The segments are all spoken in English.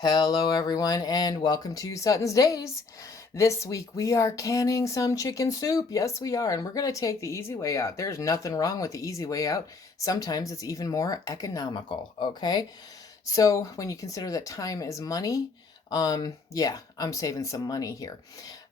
Hello, everyone, and welcome to SuttonsDaze. This week we are canning some chicken soup. Yes, we are, and we're going to take the easy way out. There's nothing wrong with the easy way out. Sometimes it's even more economical, okay? So when you consider that time is money, yeah, I'm saving some money here.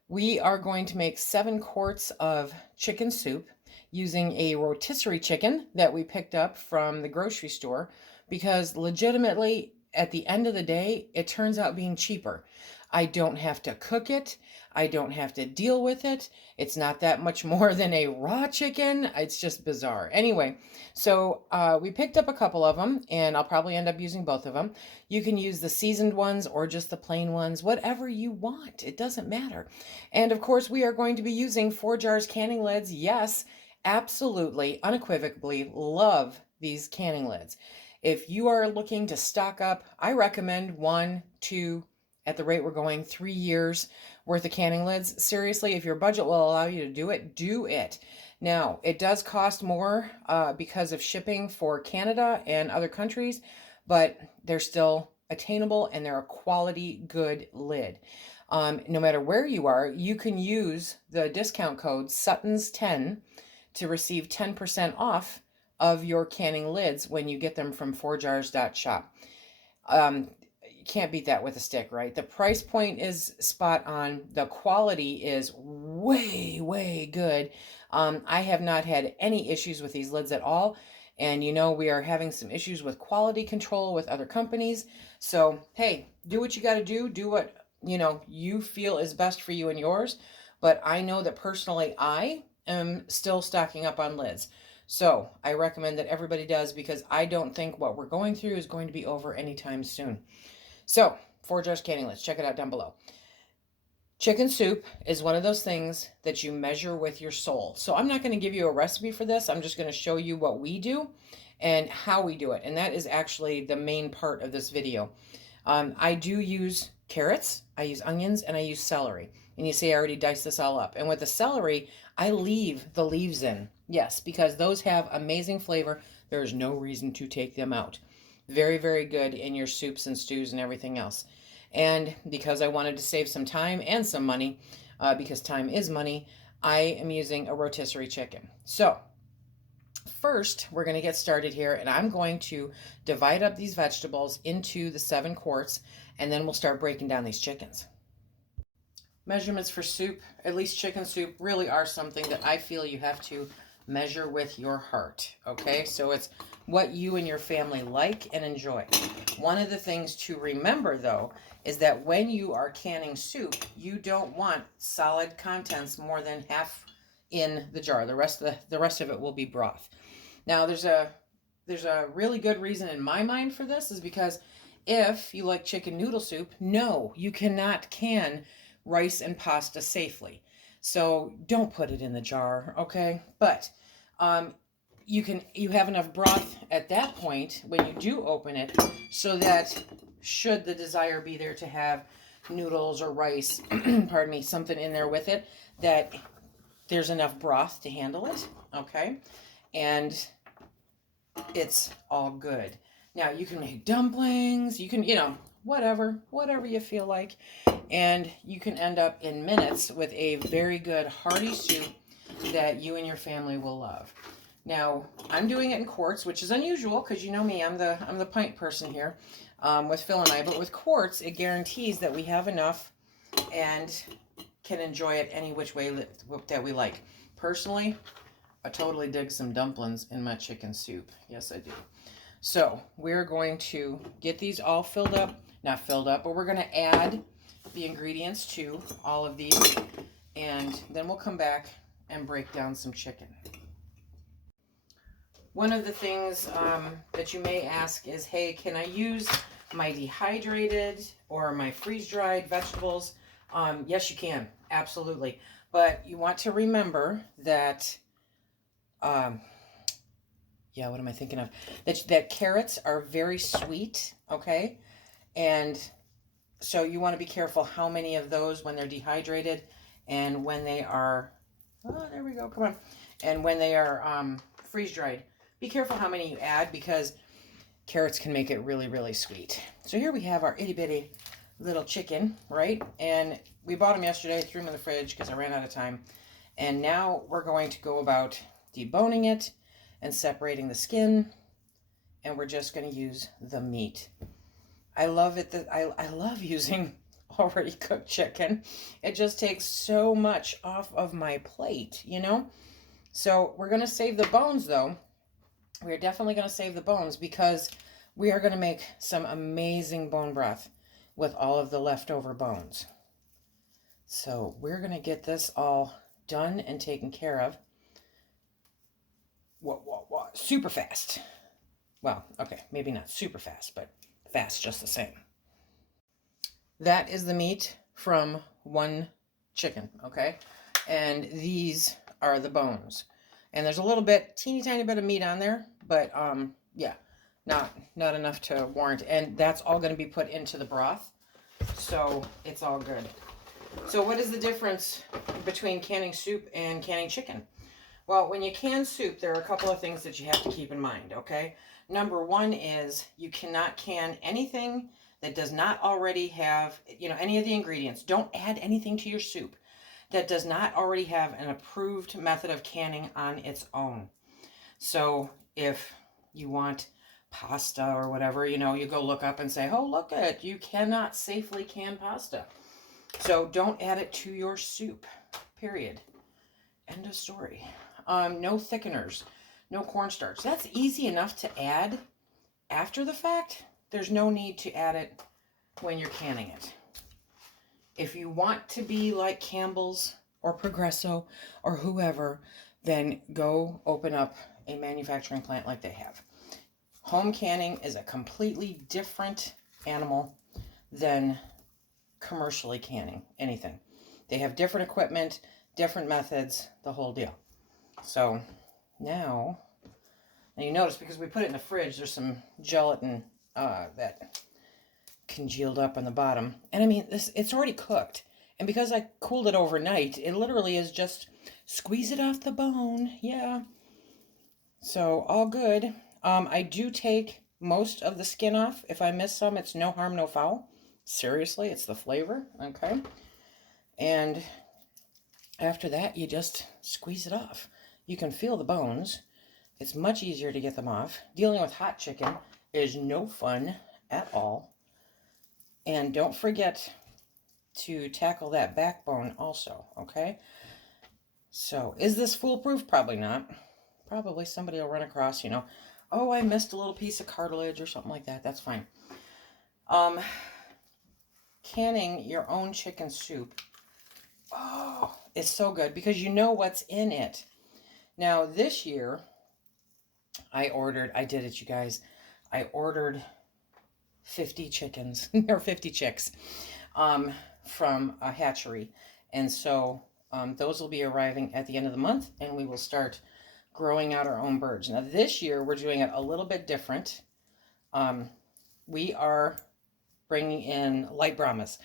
We are going to make 7 quarts of chicken soup using a rotisserie chicken that we picked up from the grocery store because legitimately at the end of the day, it turns out being cheaper. I don't have to cook it. I don't have to deal with it. It's not that much more than a raw chicken. It's just bizarre. Anyway, so we picked up a couple of them, and I'll probably end up using both of them. You can use the seasoned ones or just the plain ones, whatever you want. It doesn't matter. And of course, we are going to be using ForJars canning lids. Yes, absolutely, unequivocally love these canning lids. If you are looking to stock up, I recommend 1, 2, at the rate we're going, 3 years worth of canning lids. Seriously, if your budget will allow you to do it, do it. Now, it does cost more because of shipping for Canada and other countries, but they're still attainable and they're a quality, good lid. No matter where you are, you can use the discount code SuttonsDaze to receive 10% off of your canning lids when you get them from ForJars.shop. You can't beat that with a stick, right? The price point is spot on. The quality is way, way good. I have not had any issues with these lids at all. And we are having some issues with quality control with other companies. So, hey, do what you got to do. Do what, you feel is best for you and yours. But I know that personally, I am still stocking up on lids. So I recommend that everybody does because I don't think what we're going through is going to be over anytime soon. So, ForJars canning lids, check it out down below. Chicken soup is one of those things that you measure with your soul. So I'm not going to give you a recipe for this. I'm just going to show you what we do and how we do it. And that is actually the main part of this video. I do use carrots, I use onions, and I use celery. And you see I already diced this all up. And with the celery, I leave the leaves in. Yes, because those have amazing flavor. There is no reason to take them out. Very, very good in your soups and stews and everything else. And because I wanted to save some time and some money, because time is money, I am using a rotisserie chicken. So first, we're going to get started here, and I'm going to divide up these vegetables into the 7 quarts, and then we'll start breaking down these chickens. Measurements for soup, at least chicken soup, really are something that I feel you have to measure with your heart, okay? So it's what you and your family like and enjoy. One of the things to remember, though, is that when you are canning soup, you don't want solid contents more than half in the jar. The rest of it will be broth. Now, there's a really good reason in my mind for this, is because if you like chicken noodle soup, no, you cannot can rice and pasta safely. So don't put it in the jar, okay? But you have enough broth at that point when you do open it, so that should the desire be there to have noodles or rice, pardon me, something in there with it, that there's enough broth to handle it, okay? And it's all good. Now you can make dumplings, you can, whatever you feel like. And you can end up in minutes with a very good hearty soup that you and your family will love. Now, I'm doing it in quarts, which is unusual because you know me, I'm the pint person here with Phil and I. But with quarts, it guarantees that we have enough and can enjoy it any which way that we like. Personally, I totally dig some dumplings in my chicken soup. Yes, I do. So we're going to get these all filled up. Not filled up, but we're going to add the ingredients to all of these, and then we'll come back and break down some chicken. One of the things that you may ask is, hey, can I use my dehydrated or my freeze-dried vegetables? Yes, you can, absolutely. But you want to remember that, what am I thinking of? That carrots are very sweet, okay? And so you want to be careful how many of those when they're dehydrated and when they are, there we go, come on. And when they are freeze-dried, be careful how many you add, because carrots can make it really, really sweet. So here we have our itty bitty little chicken, right? And we bought him yesterday, threw him in the fridge because I ran out of time. And now we're going to go about deboning it and separating the skin. And we're just going to use the meat. I love it that I love using already cooked chicken. It just takes so much off of my plate, you know? So we're going to save the bones though. We're definitely going to save the bones because we are going to make some amazing bone broth with all of the leftover bones. So we're going to get this all done and taken care of. Super fast. Well, okay, maybe not super fast, but fast just the same. That is the meat from one chicken, okay? And these are the bones. And there's a little bit, teeny tiny bit of meat on there, but yeah, not enough to warrant. And that's all going to be put into the broth, so it's all good. So what is the difference between canning soup and canning chicken? Well, when you can soup, there are a couple of things that you have to keep in mind, okay? Number one is you cannot can anything that does not already have, you know, any of the ingredients. Don't add anything to your soup that does not already have an approved method of canning on its own. So if you want pasta or whatever, you know, you go look up and say, oh, look it, you cannot safely can pasta. So don't add it to your soup, period. End of story. No thickeners, no cornstarch. That's easy enough to add after the fact. There's no need to add it when you're canning it. If you want to be like Campbell's or Progresso or whoever, then go open up a manufacturing plant like they have. Home canning is a completely different animal than commercially canning anything. They have different equipment, different methods, the whole deal. So now you notice because we put it in the fridge, there's some gelatin that congealed up on the bottom. And I mean, it's already cooked. And because I cooled it overnight, it literally is just squeeze it off the bone. Yeah. So all good. I do take most of the skin off. If I miss some, it's no harm, no foul. Seriously, it's the flavor. Okay. And after that, you just squeeze it off. You can feel the bones. It's much easier to get them off. Dealing with hot chicken is no fun at all. And don't forget to tackle that backbone also, okay? So, is this foolproof? Probably not. Probably somebody will run across, you know, oh, I missed a little piece of cartilage or something like that. That's fine. Canning your own chicken soup, oh, it's so good because you know what's in it. Now, this year, I did it, you guys. I ordered 50 chickens, or 50 chicks, from a hatchery. And so those will be arriving at the end of the month, and we will start growing out our own birds. Now, this year, we're doing it a little bit different. We are bringing in light Brahmas.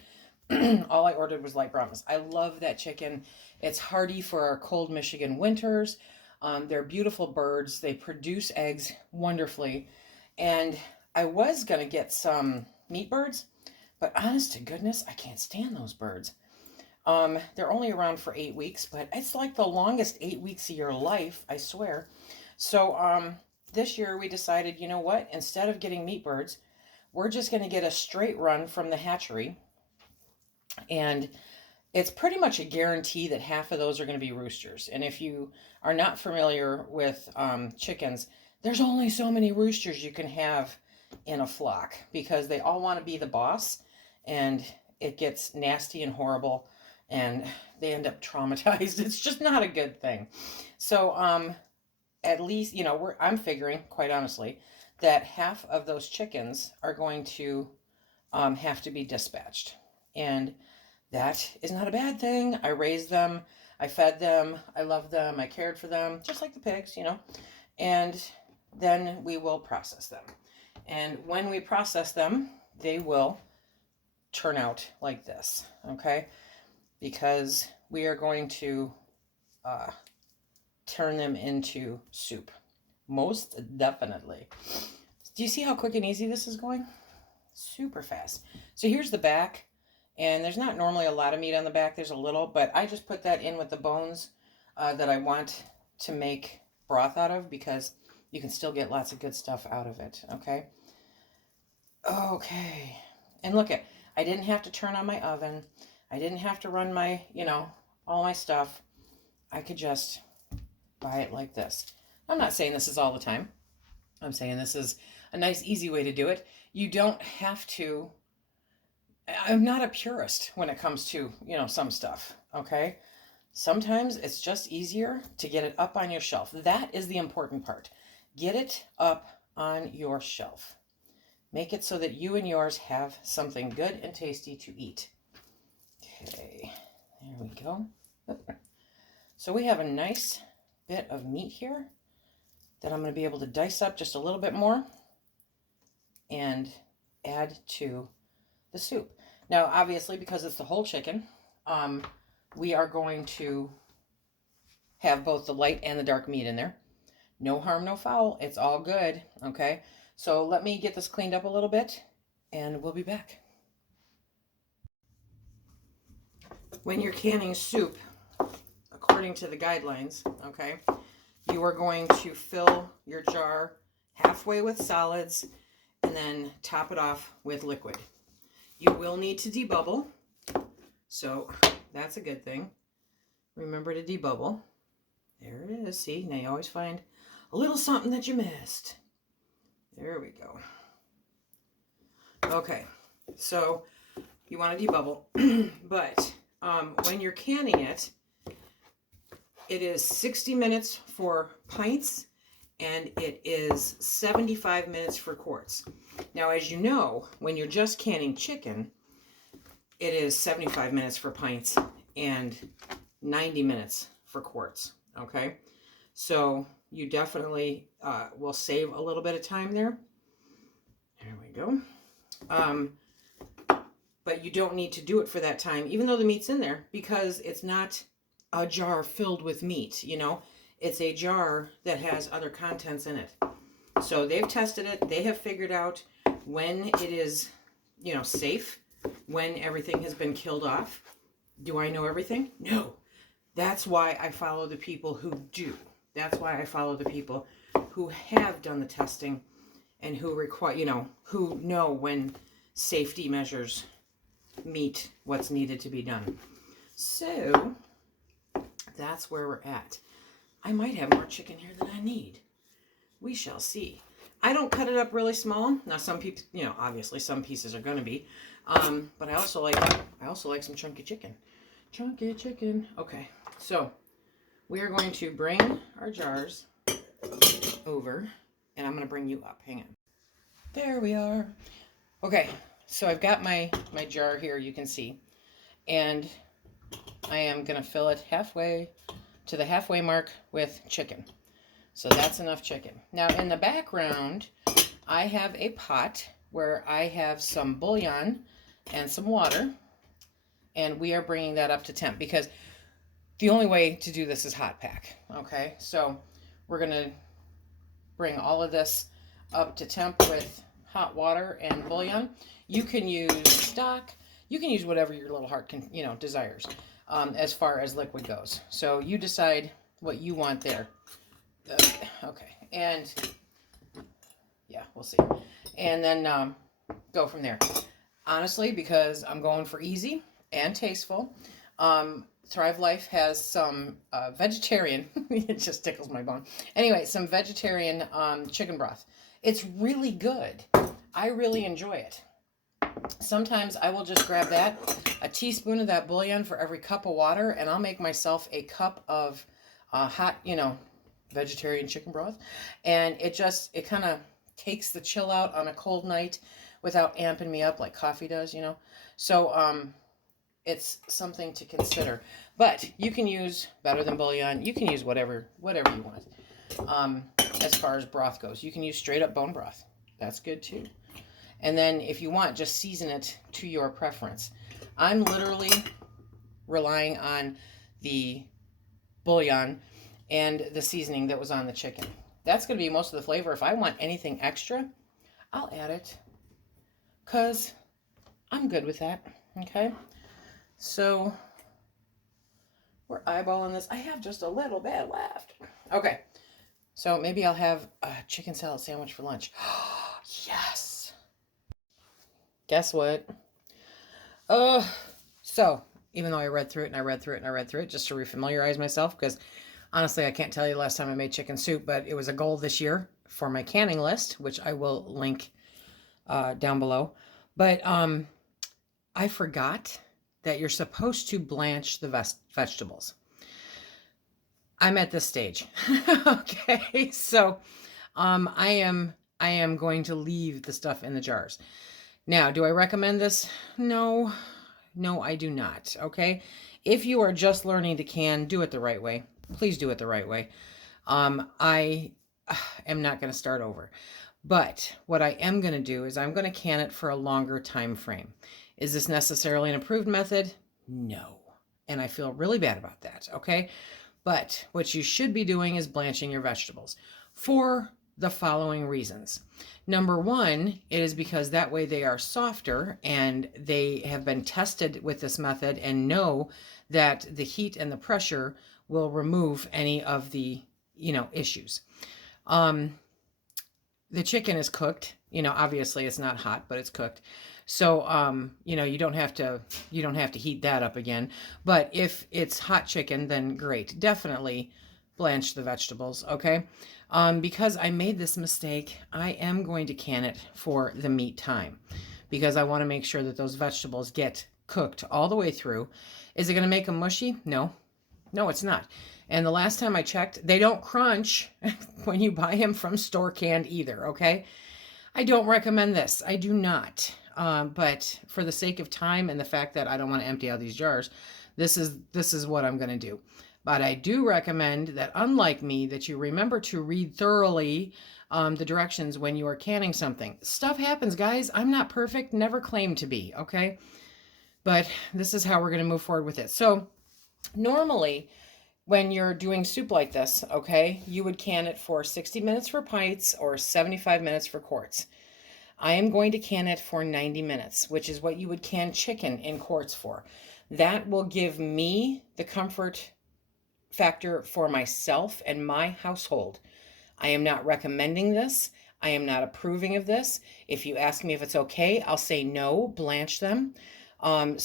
All I ordered was light Brahmas. I love that chicken. It's hardy for our cold Michigan winters. They're beautiful birds. They produce eggs wonderfully. And I was going to get some meat birds, but honest to goodness, I can't stand those birds. They're only around for 8 weeks, but it's like the longest 8 weeks of your life, I swear. So this year we decided, you know what? Instead of getting meat birds, we're just going to get a straight run from the hatchery. And it's pretty much a guarantee that half of those are going to be roosters. And if you are not familiar with chickens, there's only so many roosters you can have in a flock because they all want to be the boss, and it gets nasty and horrible, and they end up traumatized. It's just not a good thing. So at least, you know, I'm figuring, quite honestly, that half of those chickens are going to have to be dispatched. And that is not a bad thing. I raised them, I fed them, I loved them, I cared for them, just like the pigs, you know. And then we will process them. And when we process them, they will turn out like this, okay? Because we are going to turn them into soup. Most definitely. Do you see how quick and easy this is going? Super fast. So here's the back, and there's not normally a lot of meat on the back. There's a little, but I just put that in with the bones that I want to make broth out of, because you can still get lots of good stuff out of it, okay? Okay. And look at, I didn't have to turn on my oven. I didn't have to run my, all my stuff. I could just buy it like this. I'm not saying this is all the time. I'm saying this is a nice, easy way to do it. You don't have to. I'm not a purist when it comes to, some stuff, okay? Sometimes it's just easier to get it up on your shelf. That is the important part. Get it up on your shelf. Make it so that you and yours have something good and tasty to eat. Okay, there we go. So we have a nice bit of meat here that I'm going to be able to dice up just a little bit more and add to the soup. Now, obviously, because it's the whole chicken, we are going to have both the light and the dark meat in there. No harm, no foul. It's all good, okay? So let me get this cleaned up a little bit, and we'll be back. When you're canning soup, according to the guidelines, okay, you are going to fill your jar halfway with solids and then top it off with liquid. You will need to debubble, so that's a good thing. Remember to debubble. There it is. See, now you always find a little something that you missed. There we go. Okay, so you want to debubble, but when you're canning it, it is 60 minutes for pints, and it is 75 minutes for quarts. Now, as you know, when you're just canning chicken, it is 75 minutes for pints and 90 minutes for quarts, okay? So you definitely will save a little bit of time there. There we go. But you don't need to do it for that time, even though the meat's in there, because it's not a jar filled with meat, It's a jar that has other contents in it. So they've tested it. They have figured out when it is, safe, when everything has been killed off. Do I know everything? No. That's why I follow the people who do. That's why I follow the people who have done the testing and who require, who know when safety measures meet what's needed to be done. So that's where we're at. I might have more chicken here than I need. We shall see. I don't cut it up really small. Now, some people, obviously some pieces are going to be, but I also like some chunky chicken. Chunky chicken. Okay, so we are going to bring our jars over, and I'm going to bring you up. Hang on. There we are. Okay, so I've got my jar here, you can see, and I am going to fill it halfway to the halfway mark with chicken. So that's enough chicken. Now, in the background, I have a pot where I have some bouillon and some water, and we are bringing that up to temp, because the only way to do this is hot pack, okay? So we're going to bring all of this up to temp with hot water and bouillon. You can use stock. You can use whatever your little heart can, desires, as far as liquid goes. So you decide what you want there. Okay, and yeah, we'll see. And then go from there. Honestly, because I'm going for easy and tasteful, Thrive Life has some vegetarian, it just tickles my bone. Anyway, some vegetarian chicken broth. It's really good. I really enjoy it. Sometimes I will just grab a teaspoon of that bouillon for every cup of water, and I'll make myself a cup of hot, vegetarian chicken broth. And it kind of takes the chill out on a cold night without amping me up like coffee does, So it's something to consider. But you can use better than bouillon. You can use whatever you want. As far as broth goes, you can use straight up bone broth. That's good too. And then if you want, just season it to your preference. I'm literally relying on the bouillon and the seasoning that was on the chicken. That's going to be most of the flavor. If I want anything extra, I'll add it because I'm good with that. Okay, so we're eyeballing this. I have just a little bit left. Okay, so maybe I'll have a chicken salad sandwich for lunch. Yes. Guess what? So even though I read through it and I read through it and I read through it just to refamiliarize myself, because honestly, I can't tell you the last time I made chicken soup, but it was a goal this year for my canning list, which I will link down below. But I forgot that you're supposed to blanch the vegetables. I'm at this stage. Okay, so I am going to leave the stuff in the jars. Now, do I recommend this? No, I do not. Okay, if you are just learning to can, do it the right way. Please do it the right way. I am not going to start over. But what I am going to do is I'm going to can it for a longer time frame. Is this necessarily an approved method? No. And I feel really bad about that, okay? But what you should be doing is blanching your vegetables for the following reasons. Number one, it is because that way they are softer and they have been tested with this method and know that the heat and the pressure will remove any of the, issues. The chicken is cooked, obviously it's not hot, but it's cooked. So, you don't have to heat that up again. But if it's hot chicken, then great. Definitely blanch the vegetables, okay? Because I made this mistake, I am going to can it for the meat time because I want to make sure that those vegetables get cooked all the way through. Is it going to make them mushy? No, it's not. And the last time I checked, they don't crunch when you buy them from store canned either, okay? I don't recommend this. I do not. But for the sake of time and the fact that I don't want to empty out these jars, this is what I'm going to do. But I do recommend that, unlike me, that you remember to read thoroughly the directions when you are canning something. Stuff happens, guys. I'm not perfect, never claimed to be, okay? But this is how we're going to move forward with it. So normally, when you're doing soup like this, okay, you would can it for 60 minutes for pints or 75 minutes for quarts. I am going to can it for 90 minutes, which is what you would can chicken in quarts for. That will give me the comfort factor for myself and my household. I am not recommending this. I am not approving of this. If you ask me if it's okay, I'll say no, blanch them. But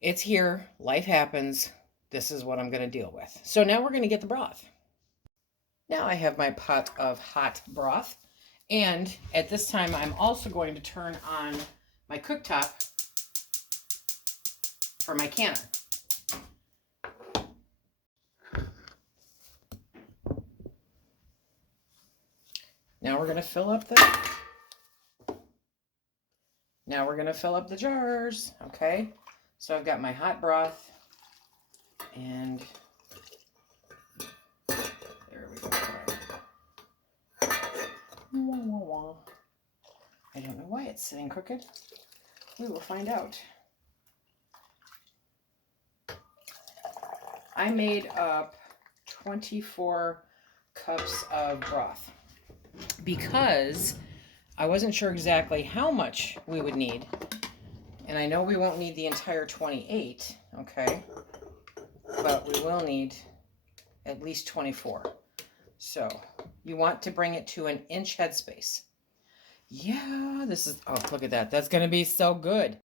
it's here. Life happens. This is what I'm going to deal with. So now we're going to get the broth. Now I have my pot of hot broth. And at this time, I'm also going to turn on my cooktop for my canner. Now we're going to fill up the jars, okay? So I've got my hot broth, and there we go. I don't know why it's sitting crooked. We will find out. I made up 24 cups of broth because I wasn't sure exactly how much we would need. And I know we won't need the entire 28, okay? But we will need at least 24. So you want to bring it to an inch headspace. Yeah, oh, look at that. That's going to be so good.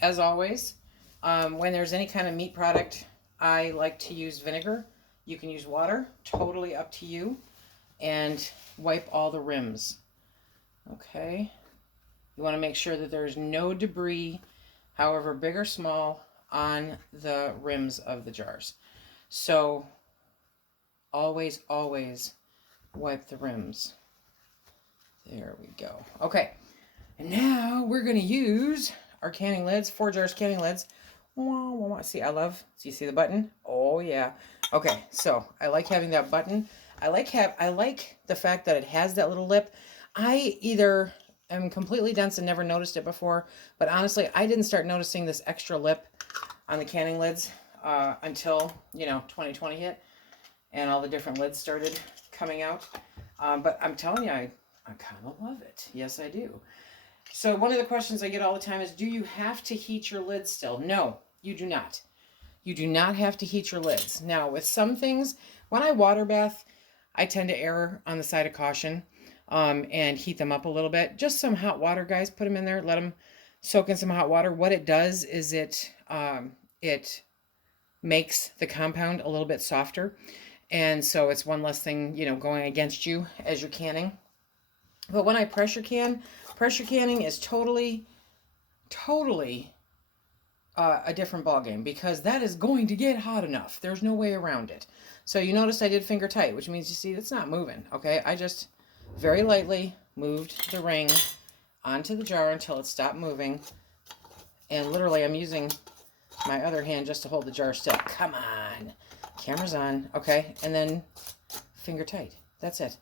As always, when there's any kind of meat product, I like to use vinegar. You can use water, totally up to you. And wipe all the rims. Okay. You want to make sure that there's no debris, however big or small, on the rims of the jars. So always wipe the rims. There we go. Okay. And now we're going to use our canning lids, ForJars canning lids. See, you see the button? Oh yeah. Okay, so I like having that button. I like the fact that it has that little lip. I either am completely dense and never noticed it before, but honestly, I didn't start noticing this extra lip on the canning lids until, 2020 hit and all the different lids started coming out. But I'm telling you, I kind of love it. Yes, I do. So one of the questions I get all the time is, do you have to heat your lids still? No, you do not. You do not have to heat your lids. Now, with some things, when I water bath, I tend to err on the side of caution and heat them up a little bit. Just some hot water, guys. Put them in there. Let them soak in some hot water. What it does is it makes the compound a little bit softer. And so it's one less thing, going against you as you're canning. But when I pressure canning is totally a different ballgame, because that is going to get hot enough. There's no way around it. So you notice I did finger tight, which means, you see, it's not moving, okay? I just very lightly moved the ring onto the jar until it stopped moving. And literally, I'm using my other hand just to hold the jar still. Come on. Camera's on, okay? And then finger tight. That's it.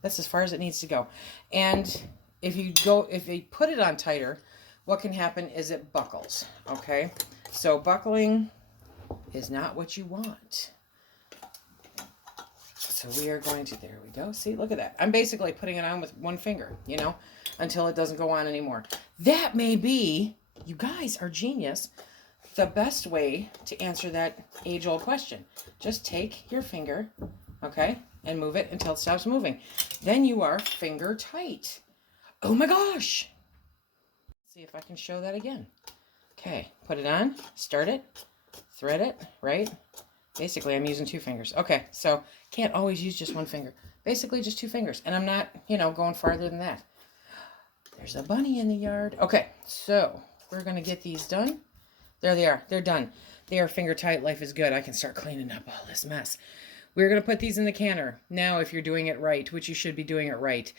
That's as far as it needs to go. And if you put it on tighter, what can happen is it buckles, okay? So buckling is not what you want. So we are going to, there we go. See, look at that. I'm basically putting it on with one finger, until it doesn't go on anymore. That may be, you guys are genius, the best way to answer that age-old question. Just take your finger, okay, and move it until it stops moving. Then you are finger tight. Oh my gosh! Let's see if I can show that again. Okay, put it on, start it, thread it, right? Basically, I'm using two fingers. Okay, so can't always use just one finger. Basically, just two fingers. And I'm not, going farther than that. There's a bunny in the yard. Okay, so we're going to get these done. There they are. They're done. They are finger tight. Life is good. I can start cleaning up all this mess. We're going to put these in the canner. Now, if you're doing it right, which you should be doing it right,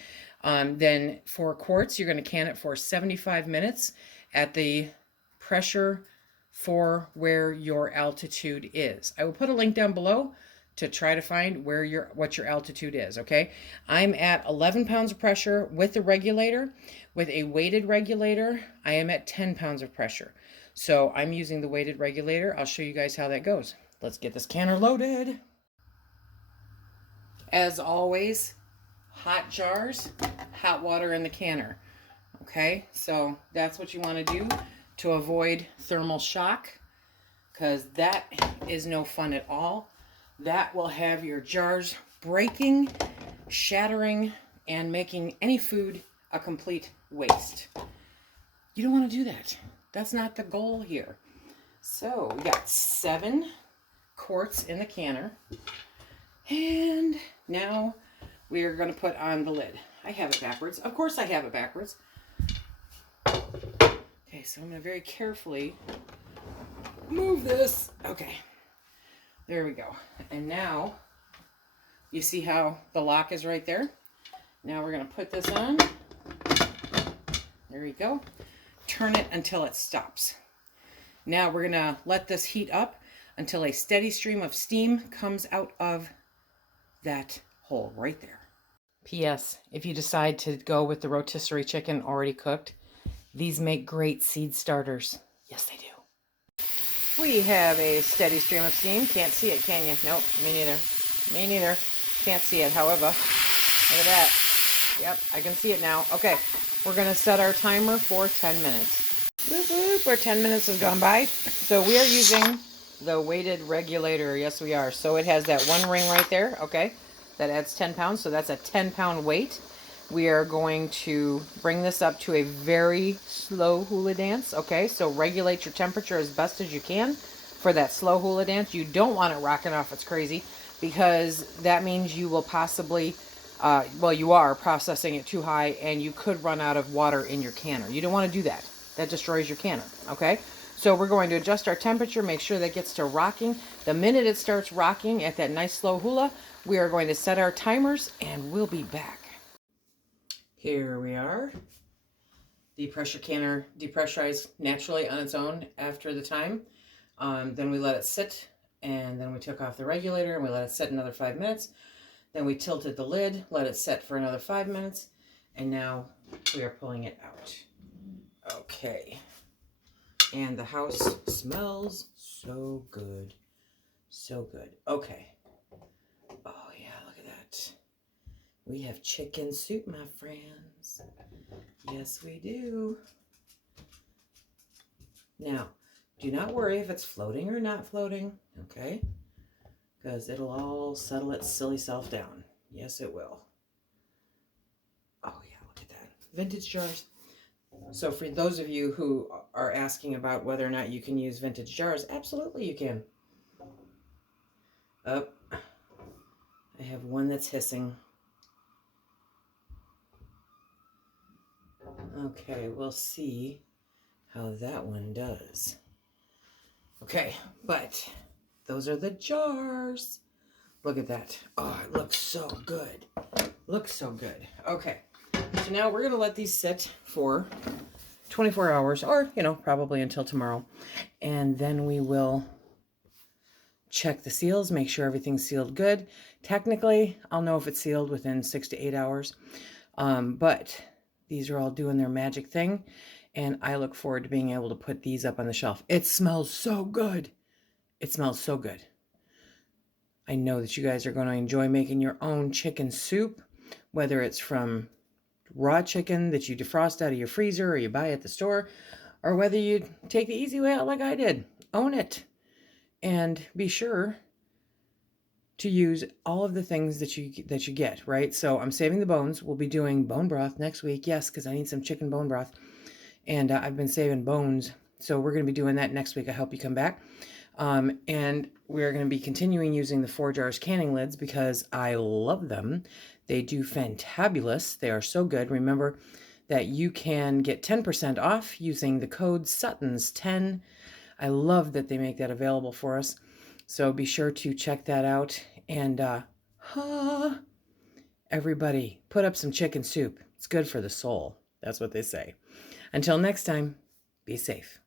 then for quarts, you're going to can it for 75 minutes at the pressure for where your altitude is. I will put a link down below to try to find what your altitude is, okay? I'm at 11 pounds of pressure with the regulator. With a weighted regulator, I am at 10 pounds of pressure. So I'm using the weighted regulator. I'll show you guys how that goes. Let's get this canner loaded. As always, hot jars, hot water in the canner. Okay, so that's what you want to do to avoid thermal shock, because that is no fun at all. That will have your jars breaking, shattering, and making any food a complete waste. You don't want to do that. That's not the goal here. So we got 7 quarts in the canner. And now we are going to put on the lid. I have it backwards. Of course I have it backwards. Okay, so I'm going to very carefully move this. Okay, there we go. And now you see how the lock is right there. Now we're going to put this on. There we go. Turn it until it stops. Now we're going to let this heat up until a steady stream of steam comes out of that hole right there. P.S. If you decide to go with the rotisserie chicken already cooked, these make great seed starters. Yes, they do. We have a steady stream of steam. Can't see it, can you? Nope, me neither. Me neither. Can't see it. However, look at that. Yep, I can see it now. Okay, we're going to set our timer for 10 minutes. Boop, boop, our 10 minutes has gone by. So we are using the weighted regulator. Yes, we are. So it has that one ring right there, okay? That adds 10 pounds, so that's a 10-pound weight. We are going to bring this up to a very slow hula dance, okay? So regulate your temperature as best as you can for that slow hula dance. You don't want it rocking off it's crazy, because that means you will possibly, you are processing it too high, and you could run out of water in your canner. You don't want to do that. That destroys your canner, okay? So we're going to adjust our temperature, make sure that gets to rocking. The minute it starts rocking at that nice slow hula, we are going to set our timers, and we'll be back. Here we are. The pressure canner depressurized naturally on its own after the time. Then we let it sit, and then we took off the regulator, and we let it sit another 5 minutes. Then we tilted the lid, let it set for another 5 minutes, and now we are pulling it out. Okay. And the house smells so good. So good. Okay. Oh, yeah, look at that. We have chicken soup, my friends. Yes, we do. Now, do not worry if it's floating or not floating, okay? Because it'll all settle its silly self down. Yes, it will. Oh, yeah, look at that. Vintage jars. So for those of you who are asking about whether or not you can use vintage jars, absolutely you can. Oh, I have one that's hissing. Okay, we'll see how that one does. Okay, but those are the jars. Look at that. Oh, it looks so good. Looks so good. Okay, so now we're going to let these sit for 24 hours or, probably until tomorrow. And then we will check the seals, make sure everything's sealed good. Technically, I'll know if it's sealed within 6 to 8 hours. But these are all doing their magic thing. And I look forward to being able to put these up on the shelf. It smells so good. It smells so good. I know that you guys are going to enjoy making your own chicken soup, whether it's from raw chicken that you defrost out of your freezer or you buy at the store, or whether you take the easy way out like I did. Own it. And be sure to use all of the things that you get, right? So I'm saving the bones. We'll be doing bone broth next week. Yes, because I need some chicken bone broth. And I've been saving bones. So we're going to be doing that next week. I hope you come back. And we're going to be continuing using the ForJars canning lids because I love them. They do fantabulous. They are so good. Remember that you can get 10% off using the code SuttonsDaze10. I love that they make that available for us. So be sure to check that out. And everybody, put up some chicken soup. It's good for the soul. That's what they say. Until next time, be safe.